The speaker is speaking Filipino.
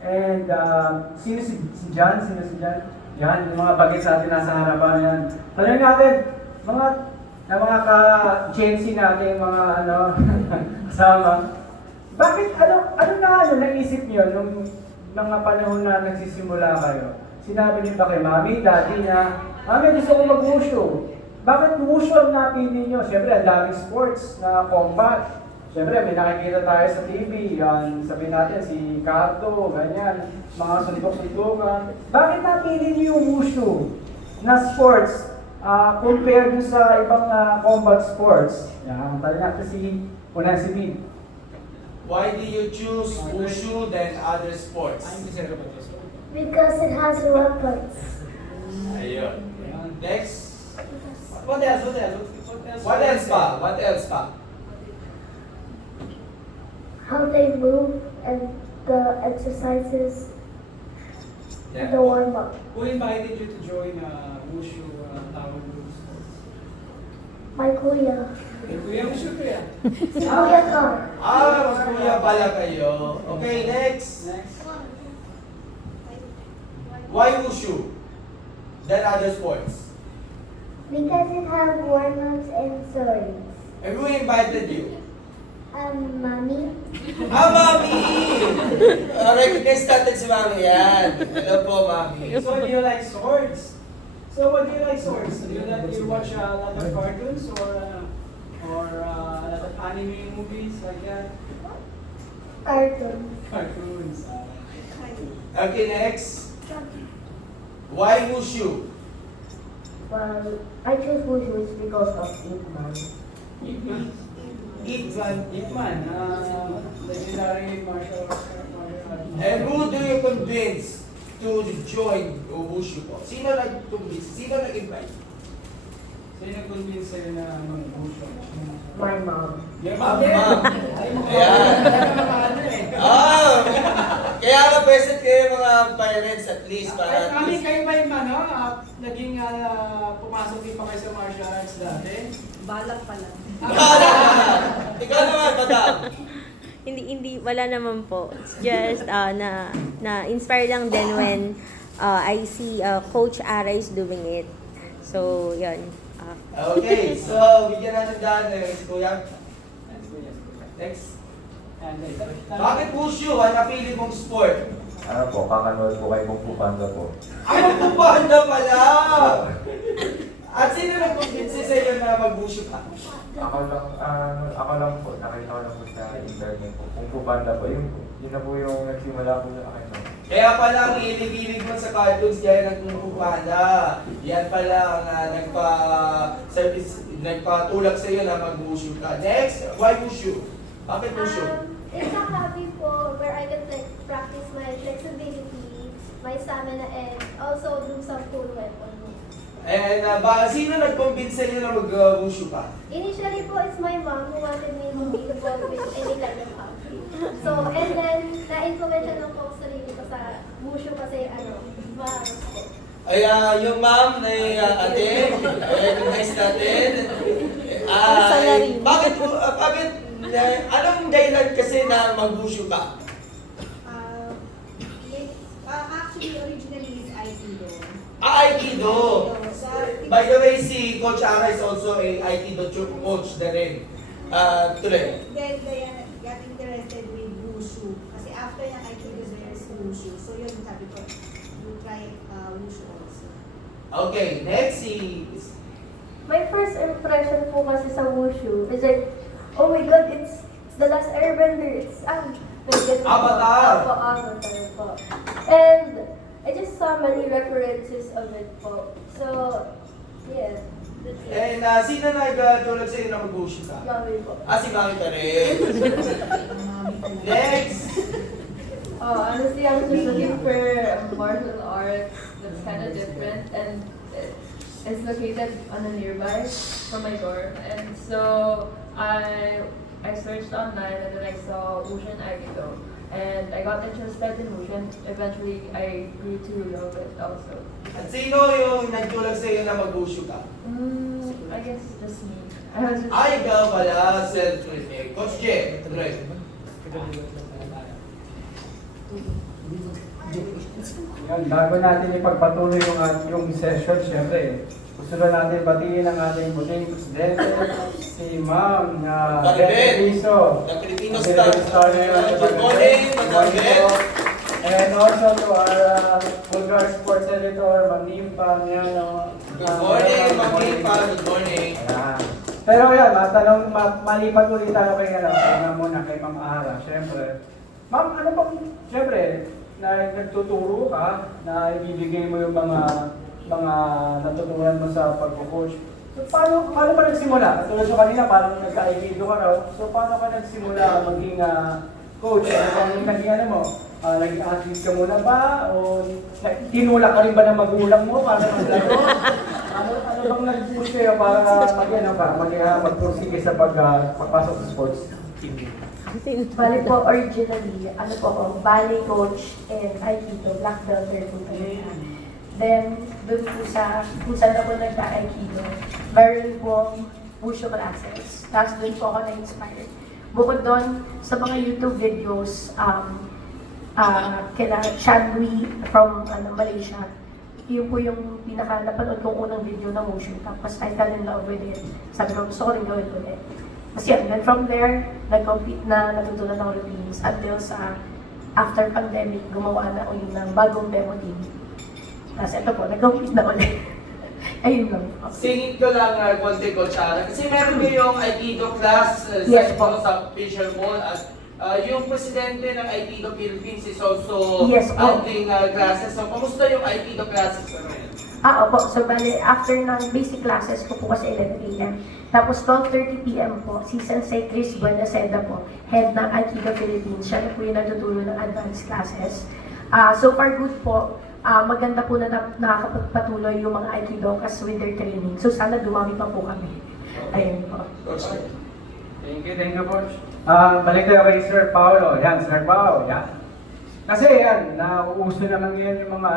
And si John? Sino si John? Yan, yung mga bagay sa atin nasa harapan yan. Tanongin natin, mga ka-Gen Z natin, mga kasama. Bakit, naisip niyo nung mga panahon na nagsisimula kayo? Sinabi niyo ba kay Mami, Daddy niya, Mami, gusto ko mag-wushu. Bakit wushu ang napili niyo? Siyempre, ang daming sports na combat. Siyempre, may nakikita tayo sa TV, yan, sabihin natin, si Kato, ganyan, mga suntok-suntukan. Bakit napili niyo yung wushu na sports compared dun sa ibang combat sports? Yan, tala natin si Big. Why do you choose wushu than other sports? Because it has weapons. Ayun. Next. What else? What else pa? What else pa? How they move and the exercises and the Yeah. warm-up. Who invited you to join wushu Tower Groups? My kuya. Kuya wushu kuya. Kuya ka. Mas kuya pala kayo. Okay, next. Why wushu than other sports? Because it has warm-ups and swords. And who invited you? Mommy. Mami! Recognize natin si Mami yan. Hello po, Mami. So do you like swords? So what do you like swords? Do you watch a lot of cartoons or a lot of anime movies like that? Cartoon. Cartoons. Okay, next. Why wushu? Well, I chose wushu because of Ip Man. Ip Man, legendary martial arts. And who do you convince to join wushu po? Sino nag-convince? Sino nag-invite? Sino convince sa'yo na mag-wushu? My mom. Your Mama. Ayan. Ah! Kaya nga present kayo mga parents at least para at Kami least. kayo ba yung naging pumasok din pa kayo sa martial arts dati? Balak pala. Ikaw naman, madam. Hindi, wala naman po. It's just, na-inspire lang din when I see Coach Ara is doing it. So, yun. Okay, so bigyan natin daan si Kuya. Next. Bakit wushu ang napili mong sport? Ano po, kakanood po kay Kung Fu Panda po. Ay, magpupanda pala! At sino nag-convince sa'yo na mag-wushu ka? Ako lang po, nakita ko lang po sa internet po. Kung Fu Panda po, yun na po yung nagsimula po sa akin. No? Kaya pala ang hilig-hilig mo sa cartoons gaya ng Kung Fu Panda. Yan pala ang nagpatulak sa'yo na mag-wushu ka. Next, why wushu? Bakit wushu? It's a hobby po where I can practice my flexibility, my stamina, and also do some cool weapons. And sino nag-convince sa'yo na mag-wushu ka? Initially po, it's my mom who wanted me to be involved with any kind of hobby. So, and then, na-influensya lang po ako sarili ko sa wushu kasi, maharos ko. Ay, yung ma'am na ate, recognize natin. Bakit, anong dahilan kasi na mag-wushu ka? Actually, originally is Aikido. Aikido! By the way, si Coach Ara is also a Aikido coach na rin. Tuloy. Then, they got interested with Wushu. Kasi after yung Aikido, there's Wushu. So yun, sabi ko, you try Wushu also. Okay, next si... My first impression po kasi sa wushu is like, oh my god, it's the last airbender. It's Avatar! Avatar po. And I just saw many references of it po. So, yeah. That's it. And sino nagtulog sa'yo na mag-wushu ka? Mami po. Si Mami ka rin. Next! Honestly, I was just looking for martial arts that's kind of different, and it's located on a nearby from my dorm. And so I searched online, and then I saw Wushu and Aikido, and I got interested in Wushu, and eventually I grew to love it also. At sino yung nagtulog sa'yo na mag-wushu ka? I guess just me. I was just Ay, ikaw pala, self-critic. Coach J, tuloy. Yan, bago natin ipagpatuloy yung session, syempre, gusto na natin batiin ang ating buting presidente, si Ma'am na Beth Piso. The Filipino Philippine Star. ngayon. Good morning, Madam Beth. And also to our Bulgar Sports Editor, Ma'am Nimpa, Good morning, Ma'am Nimpa. Good morning. Ayan. Pero yan, malipat ulit tayo kay Ma'am muna, kay Ma'am Ara. Siyempre, Ma'am, ano bang, siyempre, na nagtuturo ka, na ibibigay mo yung mga natutunan mo sa pagko-coach. So, paano ka nagsimula? Katulad mo kanina, parang nagka-aikido ka raw. So, paano ka nagsimula maging coach? Ano bang naging ano mo? Naging athlete ka muna ba? O tinulak ka rin ba ng magulang mo para maglaro? Ano bang nag-push kayo para magpursige sa pagpasok sa sports? Bali po, originally, ano po ako, ballet coach and Aikido, black belt po talaga. Then, doon po kung saan ako nagka-Aikido, meron pong wushu classes. Tapos doon po ako na-inspired. Bukod doon, sa mga YouTube videos, kila Chanwi from Malaysia, yun po yung napanood kong unang video ng wushu. Tapos I fell in love with it. Sabi ko, gusto ko rin gawin ulit. Kasi yun, then from there, nag-compete na, natutunan ng routines until sa after pandemic, gumawa na ulit ng bagong demo team. Tapos ito po, nag-compete na ulit. Ayun lang. Singing ko lang konti ko, Chara. Kasi meron kayong Aikido class Yes, po. sa Fisher Mall at yung presidente ng Aikido Philippines is also Yes, po. outing classes. So, kamusta yung Aikido classes naman? Opo. So, bali, after ng basic classes ko po kasi 11 a.m. Tapos 12:30 p.m. po, si Sensei Chris Buenaseda po, head ng Aikido Philippines. Siya na po yung nagtuturo ng advanced classes. So far good po. Maganda po na nakakapagpatuloy yung mga Aikidokas with their training. So sana dumami pa po kami. Ayun po. Thank you, Coach. Balik tayo kay Sir Paolo. Yan, Sir Paolo. Yan. Kasi yan, nauuso naman ngayon yung mga